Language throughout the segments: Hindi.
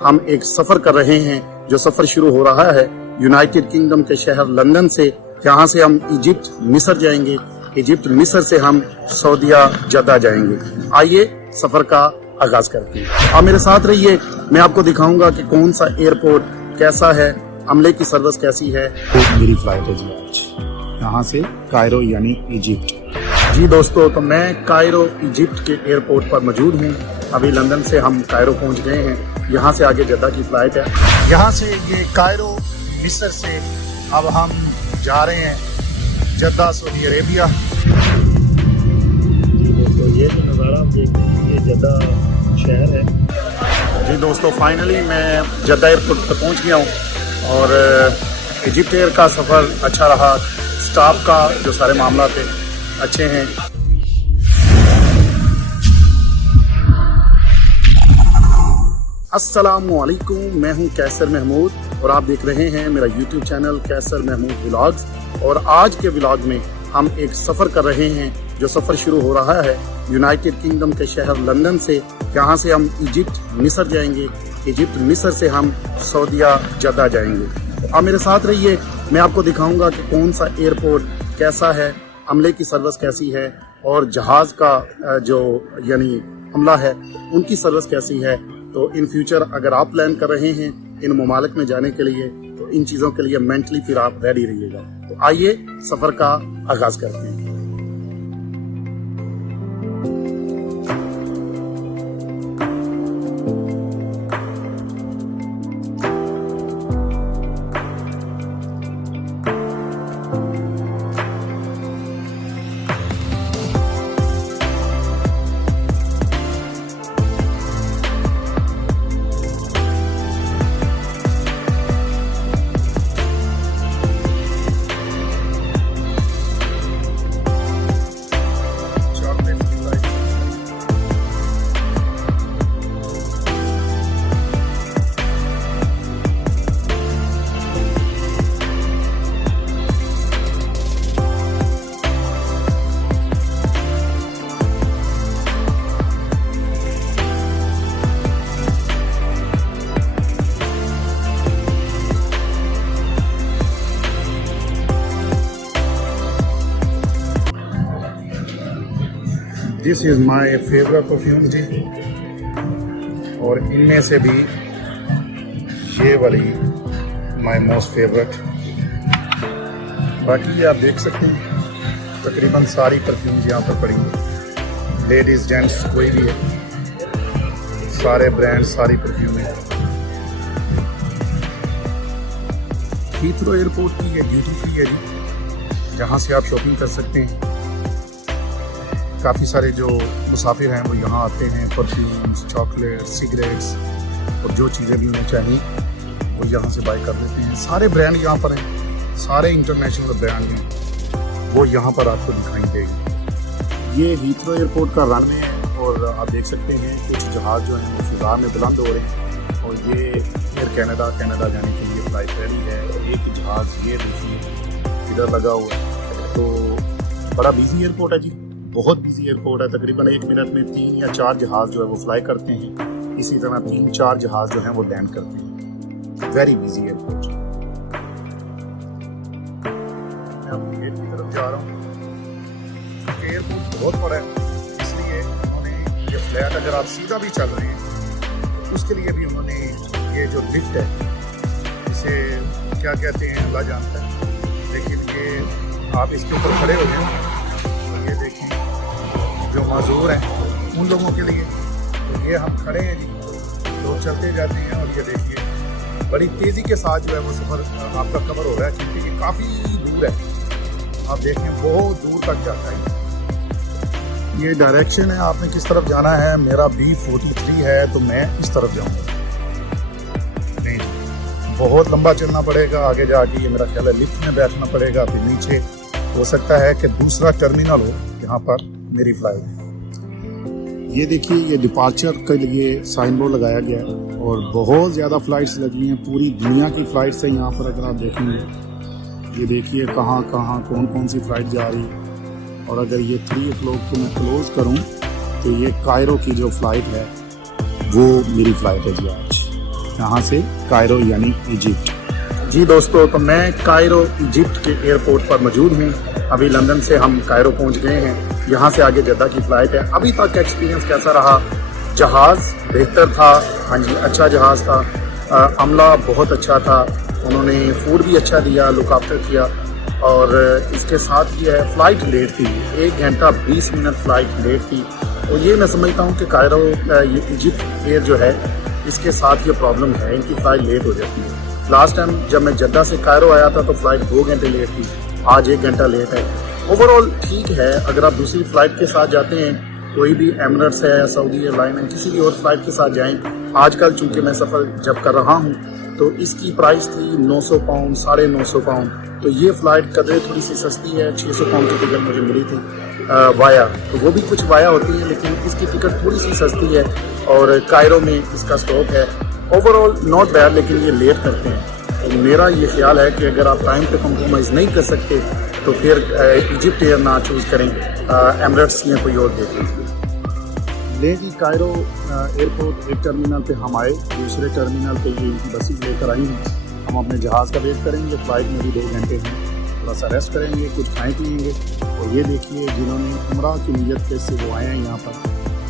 हम एक सफर कर रहे हैं। जो सफर शुरू हो रहा है यूनाइटेड किंगडम के शहर लंदन से। यहाँ से हम इजिप्ट मिस्र जाएंगे, इजिप्ट मिस्र से हम सऊदीया जद्दा जाएंगे। आइए सफर का आगाज करते हैं। आप मेरे साथ रहिए, मैं आपको दिखाऊंगा कि कौन सा एयरपोर्ट कैसा है, अमले की सर्विस कैसी है। मेरी फ्लाइट है जी आज यहाँ से कायरो यानी इजिप्ट। जी दोस्तों, तो मैं कायरो इजिप्ट के एयरपोर्ट पर मौजूद हूँ। अभी लंदन से हम कायरो पहुँच गए हैं। यहाँ से आगे जद्दा की फ्लाइट है। यहाँ से ये कायरो मिस्र से अब हम जा रहे हैं जद्दा सऊदी अरेबिया। जी दोस्तों, ये जो नज़ारा आप देख रहे हैं ये जद्दा शहर है। जी दोस्तों, फाइनली मैं जद्दा एयरपोर्ट पर पहुँच गया हूँ और इजिप्ट एयर का सफ़र अच्छा रहा। स्टाफ का जो सारे मामला थे अच्छे हैं। अस्सलामुअलैकुम, मैं हूं कैसर महमूद और आप देख रहे हैं मेरा YouTube चैनल कैसर महमूद व्लॉग्स। और आज के व्लॉग में हम एक सफ़र कर रहे हैं। जो सफ़र शुरू हो रहा है यूनाइटेड किंगडम के शहर लंदन से। यहाँ से हम इजिप्ट मिस्र जाएंगे, इजिप्ट मिस्र से हम सऊदीया जद्दा जाएंगे। तो आप मेरे साथ रहिए, मैं आपको दिखाऊंगा कि कौन सा एयरपोर्ट कैसा है, अमले की सर्विस कैसी है और जहाज़ का जो यानी अमला है उनकी सर्विस कैसी है। तो इन फ्यूचर अगर आप प्लान कर रहे हैं इन ममालिक में जाने के लिए तो इन चीज़ों के लिए मेंटली फिर आप रेडी रहिएगा। तो आइए सफ़र का आगाज़ करते हैं। This is my favourite perfume जी, और इनमें से भी ये वाली माई मोस्ट फेवरेट। बाकी आप देख सकते हैं तकरीबन सारी परफ्यूम्स यहाँ पर पड़ी हैं। लेडीज़ जेंट्स कोई भी है, सारे ब्रांड सारी परफ्यूम है। हीथ्रो एयरपोर्ट की ये ड्यूटी फ्री है जी, जहाँ से आप शॉपिंग कर सकते हैं। काफ़ी सारे जो मुसाफिर हैं वो यहाँ आते हैं, परफ्यूम्स, चॉकलेट, सिगरेट्स और जो चीज़ें भी उन्हें चाहिए वो यहाँ से बाय कर लेते हैं। सारे ब्रांड यहाँ पर हैं, सारे इंटरनेशनल ब्रांड हैं, वो यहाँ पर आपको दिखाई देगी। ये हीथ्रो एयरपोर्ट का रनवे है और आप देख सकते हैं कुछ जहाज़ जो हैं वो फिज़ा में बुलंद हो रहे हैं। और ये एयर कनाडा जाने के लिए फ्लाइट रेडी है। और एक ही जहाज़ ये देखिए इधर लगा हुआ है। तो बड़ा बिजी एयरपोर्ट है जी, बहुत बिजी एयरपोर्ट है। तकरीबन 1 मिनट में 3 या 4 जहाज़ जो है वो फ्लाई करते हैं। इसी तरह 3-4 जहाज़ जो हैं वो लैंड करते हैं। Very busy airport. मैं अपनी गेट की तरफ जा रहा हूँ। क्योंकि एयरपोर्ट बहुत बड़ा है इसलिए उन्होंने ये फ्लैट, अगर आप सीधा भी चल रहे हैं तो उसके लिए भी उन्होंने ये जो लिफ्ट है, इसे क्या कहते हैं अल्लाह जानता है, लेकिन ये आप इसके ऊपर खड़े हो जाए। ये देखिए जो मजदूर हैं उन लोगों के लिए, तो ये हम खड़े हैं जी, लोग चलते जाते हैं। और ये देखिए बड़ी तेज़ी के साथ जो है वो सफ़र आपका कवर हो रहा है, क्योंकि ये काफ़ी दूर है। आप देखें बहुत दूर तक जाता है। ये डायरेक्शन है, आपने किस तरफ जाना है। मेरा B43 है तो मैं इस तरफ जाऊँगा। नहीं, बहुत लंबा चलना पड़ेगा आगे जाके। ये मेरा ख्याल है लिफ्ट में बैठना पड़ेगा, फिर नीचे हो सकता है कि दूसरा टर्मिनल हो यहाँ पर मेरी फ्लाइट। ये देखिए ये डिपार्चर के लिए साइन बोर्ड लगाया गया है और बहुत ज़्यादा फ़्लाइट्स लगी हैं। पूरी दुनिया की फ़्लाइट्स है यहाँ पर। अगर आप देखेंगे ये देखिए कहाँ कौन कौन सी फ़्लाइट जा रही है। और अगर ये 3 o'clock को मैं क्लोज़ करूँ तो ये कायरो की जो फ़्लाइट है वो मेरी फ़्लाइट है जी आज। यहाँ से कायरो यानी इजिप्ट। जी दोस्तों, तो मैं कायरो इजिप्ट के एयरपोर्ट पर मौजूद हूँ। अभी लंदन से हम कायरो पहुँच गए हैं। यहाँ से आगे जद्दा की फ़्लाइट है। अभी तक का एक्सपीरियंस कैसा रहा? जहाज़ बेहतर था, हाँ जी, अच्छा जहाज़ था। अमला बहुत अच्छा था, उन्होंने फूड भी अच्छा दिया, लुक आफ्टर किया। और इसके साथ ही है फ़्लाइट लेट थी, 1 घंटा 20 मिनट फ़्लाइट लेट थी। और ये मैं समझता हूँ कि कायरो ये इजिप्ट एयर जो है इसके साथ ये प्रॉब्लम है, इनकी फ़्लाइट लेट हो जाती है। लास्ट टाइम जब मैं जद्दा से कायरो आया था तो फ़्लाइट 2 घंटे लेट थी, आज 1 घंटा लेट है। ओवरऑल ठीक है। अगर आप दूसरी फ़्लाइट के साथ जाते हैं, कोई भी एमिरेट्स है या सऊदी एयरलाइन है, किसी भी और फ्लाइट के साथ जाएं। आजकल चूँकि मैं सफ़र जब कर रहा हूँ तो इसकी प्राइस थी 900 पाउंड, 950 पाउंड। तो ये फ़्लाइट कदर थोड़ी सी सस्ती है, 600 पाउंड की टिकट मुझे मिली थी वाया। तो वो भी कुछ वाया होती है, लेकिन इसकी टिकट थोड़ी सी सस्ती है और कायरो में इसका स्टॉप है। ओवरऑल नॉट बैड, लेकिन ये लेट करते हैं। तो मेरा ये ख्याल है कि अगर आप टाइम पे कंप्रोमाइज़ नहीं कर सकते तो फिर इजिप्ट एयर ना चूज़ करें, एमिरेट्स या कोई और देख लीजिए। ले जी, कायरो एयरपोर्ट एक टर्मिनल पे हम आए, दूसरे टर्मिनल पे ये इनकी बसेज लेकर आई हैं। हम अपने जहाज़ का वेट करेंगे, फ़्लाइट में भी 2 घंटे हैं। थोड़ा सा रेस्ट करेंगे, कुछ खाएँ पिएंगे। और ये देखिए, जिन्होंने उम्रा की नीयत से वो आए हैं यहाँ पर,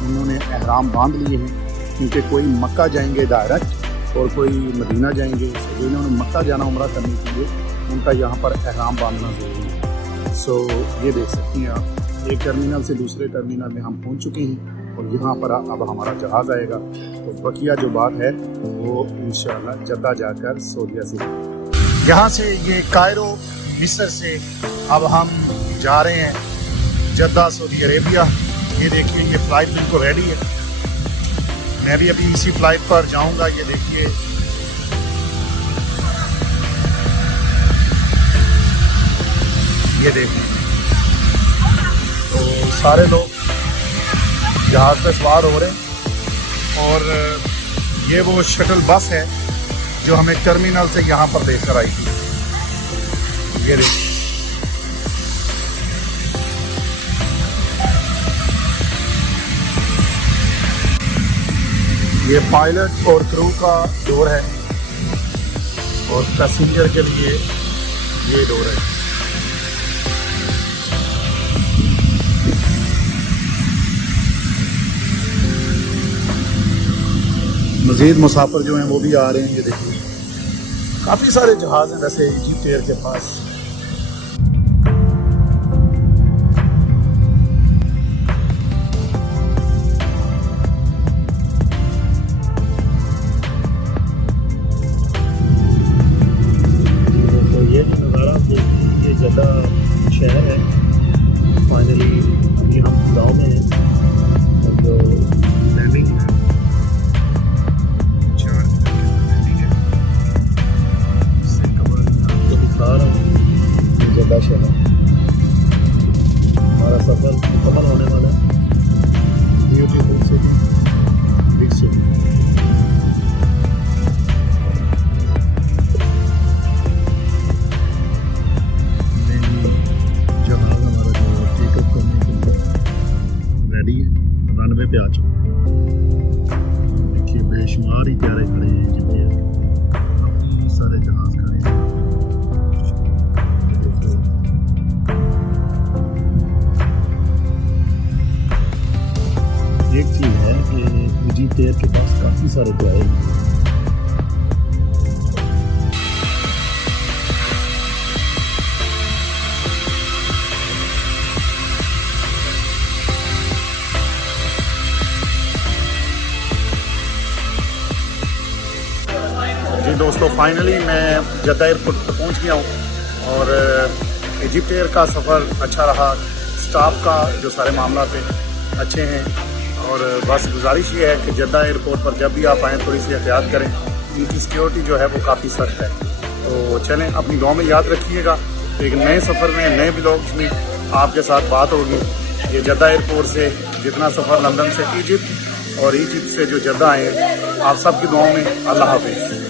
उन्होंने एहराम बांध लिए हैं, क्योंकि कोई मक्का जाएंगे डायरेक्ट और कोई मदीना जाएंगे। तो जिन्होंने मक्का जाना उम्रा करने के लिए, उनका यहाँ पर एहराम बांधना ज़रूरी है। सो ये देख सकती हैं आप, एक टर्मिनल से दूसरे टर्मिनल में हम पहुँच चुके हैं और यहाँ पर अब हमारा जहाज़ आएगा। तो बकिया जो बात है वो इंशाल्लाह जद्दा जाकर सऊदीया से। यहाँ से ये कायरो मिस्र से अब हम जा रहे हैं जद्दा सऊदी अरेबिया। ये देखिए, ये फ़्लाइट बिल्कुल रेडी है। मैं भी अभी इसी फ़्लाइट पर जाऊंगा। ये देखिए, ये देखिए, तो सारे लोग जहाज़ पे सवार हो रहे हैं। और ये वो शटल बस है जो हमें टर्मिनल से यहाँ पर लेकर आई थी। ये देखिए, ये पायलट और क्रू का डोर है और पैसेंजर के लिए ये डोर है। मज़ीद मुसाफिर जो हैं वो भी आ रहे हैं। ये देखिए, काफ़ी सारे जहाज़ हैं वैसे इजिप्ट एयर के पास। तो ये जो नज़ारा आप देखिए, ये जद्दा शहर है। फाइनली अभी हम फिजाओं में हैं और जो लैंडिंग है, जद्दा शहर हमारा सफ़र मुकम्मल होने वाला है। Beautiful city, big city. जहाज़ हमारा जो टेक ऑफ करने के लिए रेडी है, रनवे पे आ चुका है। देखिए, बेशुमार ही प्यारे खड़े हैं जितने, काफ़ी सारे जहाज़ खड़े हैं। एक चीज़ है कि इजिप्ट एयर के पास काफ़ी सारे प्यारे हैं। जी दोस्तों, फाइनली मैं जद्दा एयरपोर्ट पर पहुंच गया हूं और इजिप्ट एयर का सफ़र अच्छा रहा। स्टाफ का जो सारे मामला थे अच्छे हैं। और बस गुजारिश ये है कि जद्दा एयरपोर्ट पर जब भी आप आएँ थोड़ी सी एहतियात करें। इनकी सिक्योरिटी जो है वो काफ़ी सख्त है। तो चलें, अपनी दुआ में याद रखिएगा। एक नए सफ़र में, नए ब्लॉग्स में आपके साथ बात होगी। ये जद्दा एयरपोर्ट से जितना सफ़र लंदन से इजिप्ट और इजिप्ट से जो जद्दा आए, आप सबकी दुआओं में। अल्लाह हाफिज़।